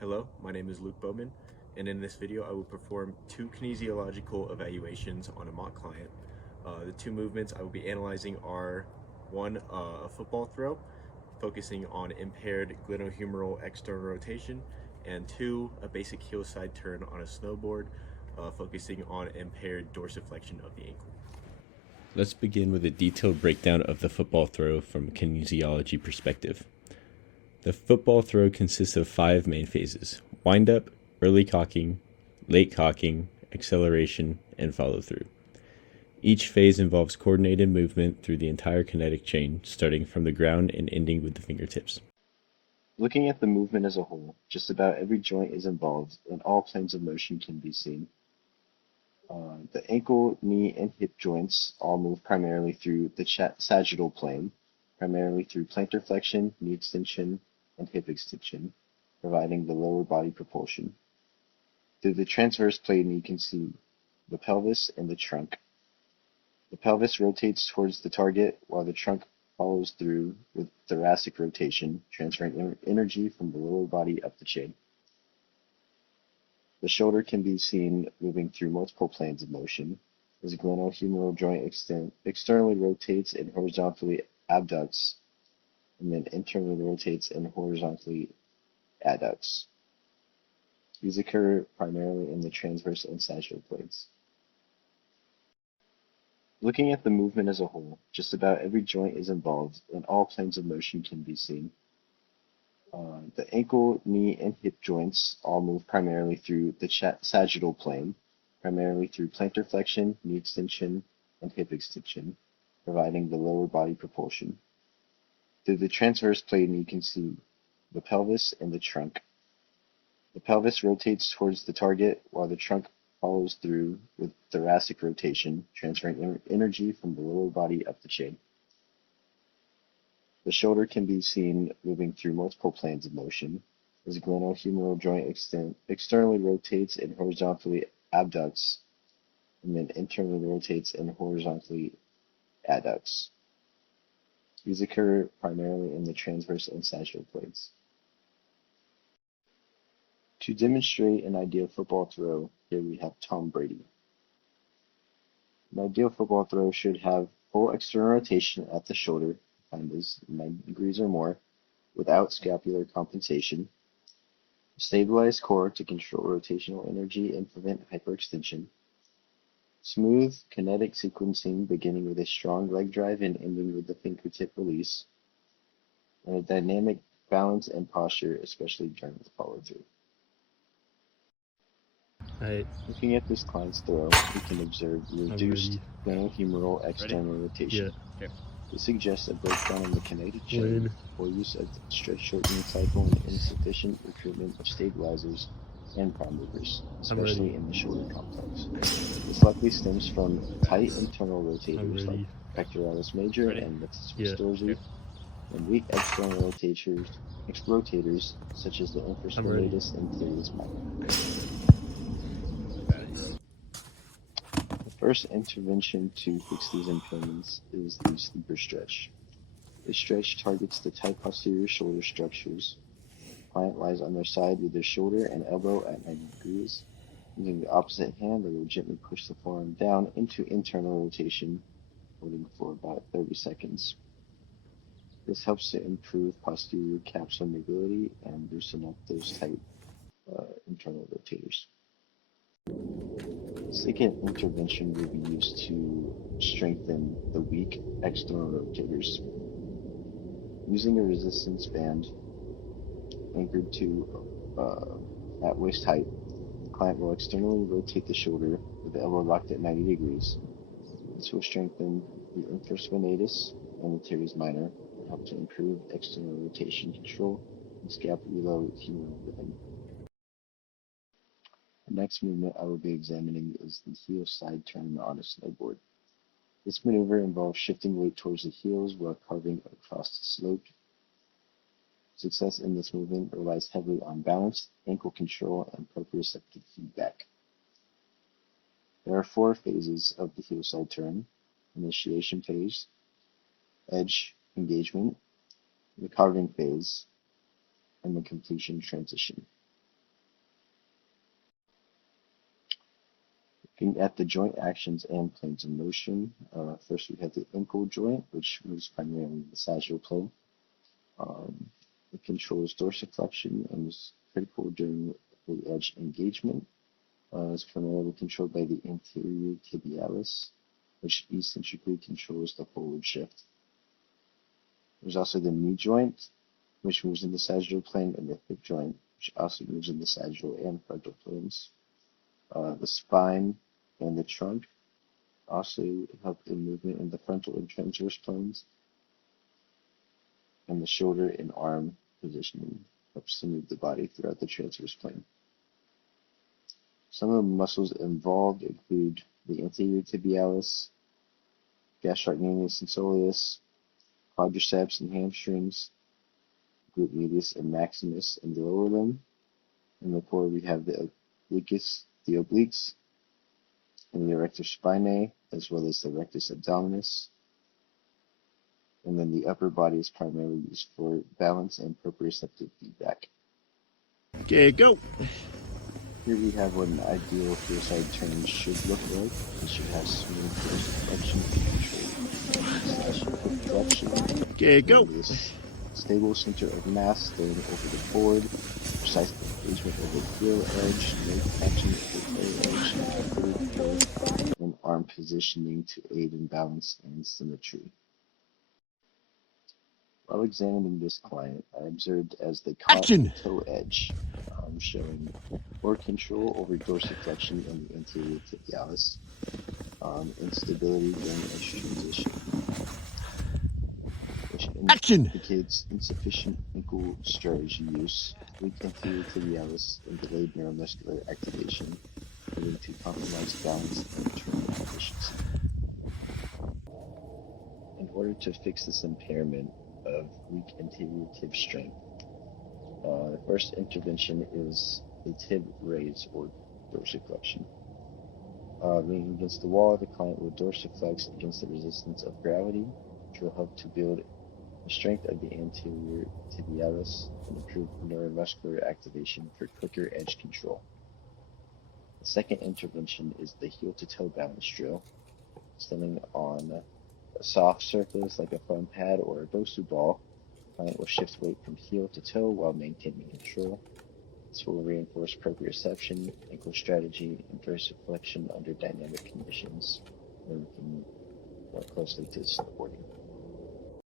Hello, my name is Luke Bowman, and in this video I will perform two kinesiological evaluations on a mock client. The two movements I will be analyzing are one, a football throw, focusing on impaired glenohumeral external rotation, and two, a basic heel side turn on a snowboard, focusing on impaired dorsiflexion of the ankle. Let's begin with a detailed breakdown of the football throw from a kinesiology perspective. The football throw consists of 5 main phases: wind-up, early cocking, late cocking, acceleration, and follow-through. Each phase involves coordinated movement through the entire kinetic chain, starting from the ground and ending with the fingertips. Looking at the movement as a whole, just about every joint is involved and all planes of motion can be seen. The ankle, knee, and hip joints all move primarily through the sagittal plane, primarily through plantar flexion, knee extension, and hip extension, providing the lower body propulsion. Through the transverse plane, you can see the pelvis and the trunk. The pelvis rotates towards the target while the trunk follows through with thoracic rotation, transferring energy from the lower body up the chain. The shoulder can be seen moving through multiple planes of motion as the glenohumeral joint externally rotates and horizontally abducts, and then internally rotates and horizontally adducts. These occur primarily in the transverse and sagittal planes. Looking at the movement as a whole, just about every joint is involved and all planes of motion can be seen. The ankle, knee, and hip joints all move primarily through the sagittal plane, primarily through plantar flexion, knee extension, and hip extension, providing the lower body propulsion. Through the transverse plane, you can see the pelvis and the trunk. The pelvis rotates towards the target while the trunk follows through with thoracic rotation, transferring energy from the lower body up the chain. The shoulder can be seen moving through multiple planes of motion as the glenohumeral joint externally rotates and horizontally abducts, and then internally rotates and horizontally adducts. These occur primarily in the transverse and sagittal planes. To demonstrate an ideal football throw, here we have Tom Brady. An ideal football throw should have full external rotation at the shoulder, defined as 90 degrees or more, without scapular compensation, a stabilized core to control rotational energy and prevent hyperextension, smooth kinetic sequencing beginning with a strong leg drive and ending with the fingertip release, and a dynamic balance and posture, especially during the follow-through. Alright, Looking at this client's throw, we can observe reduced glenohumeral external rotation. Okay. This suggests a breakdown in the kinetic chain, When poor use of the stretch shortening cycle, and insufficient recruitment of stabilizers and prime movers, especially in the shoulder complex. This likely stems from tight internal rotators like pectoralis major and latissimus dorsi, and weak external rotators such as the infraspinatus and teres minor. The first intervention to fix these impairments is the sleeper stretch. This stretch targets the tight posterior shoulder structures. The client lies on their side with their shoulder and elbow at 90 degrees. Using the opposite hand, they will gently push the forearm down into internal rotation, holding for about 30 seconds. This helps to improve posterior capsule mobility and loosen up those tight internal rotators. The second intervention will be used to strengthen the weak external rotators. Using a resistance band anchored to at waist height, the client will externally rotate the shoulder with the elbow locked at 90 degrees. This will strengthen the infraspinatus and the teres minor and help to improve external rotation control and scapulohumeral rhythm. The next movement I will be examining is the heel side turn on a snowboard. This maneuver involves shifting weight towards the heels while carving across the slope. Success in this movement relies heavily on balance, ankle control, and proprioceptive feedback. There are 4 phases of the heel side turn: initiation phase, edge engagement, the carving phase, and the completion transition. Looking at the joint actions and planes of motion, first we have the ankle joint, which moves primarily in the sagittal plane. It controls dorsiflexion and is critical during the edge engagement. It's primarily controlled by the anterior tibialis, which eccentrically controls the forward shift. There's also the knee joint, which moves in the sagittal plane, and the hip joint, which also moves in the sagittal and frontal planes. The spine and the trunk also help in movement in the frontal and transverse planes, and the shoulder and arm positioning helps to move the body throughout the transverse plane. Some of the muscles involved include the anterior tibialis, gastrocnemius and soleus, quadriceps and hamstrings, glute medius and maximus in the lower limb. In the core, we have the obliques, and the erector spinae, as well as the rectus abdominis. And then the upper body is primarily used for balance and proprioceptive feedback. Okay, go. Here we have what an ideal hillside turn should look like. It should have smooth dorsiflexion and control / hip flexion. Okay, go. This stable center of mass staying over the board, precise engagement of the heel edge, no catching of the toe edge, and arm positioning to aid in balance and symmetry. While examining this client, I observed as they caught the toe edge, showing poor control over dorsiflexion in the anterior tibialis, instability during edge transition, which indicates insufficient ankle strategy use, weak anterior tibialis, and delayed neuromuscular activation, leading to compromised balance and turn efficiency. In order to fix this impairment of weak anterior tib strength, the first intervention is a tib raise or dorsiflexion. Leaning against the wall, the client will dorsiflex against the resistance of gravity, which will help to build the strength of the anterior tibialis and improve neuromuscular activation for quicker edge control. The second intervention is the heel-to-toe balance drill. Standing on a soft surface like a foam pad or a Bosu ball, the client will shift weight from heel to toe while maintaining control. This will reinforce proprioception, ankle strategy, and dorsiflexion under dynamic conditions, where we can more closely to supporting.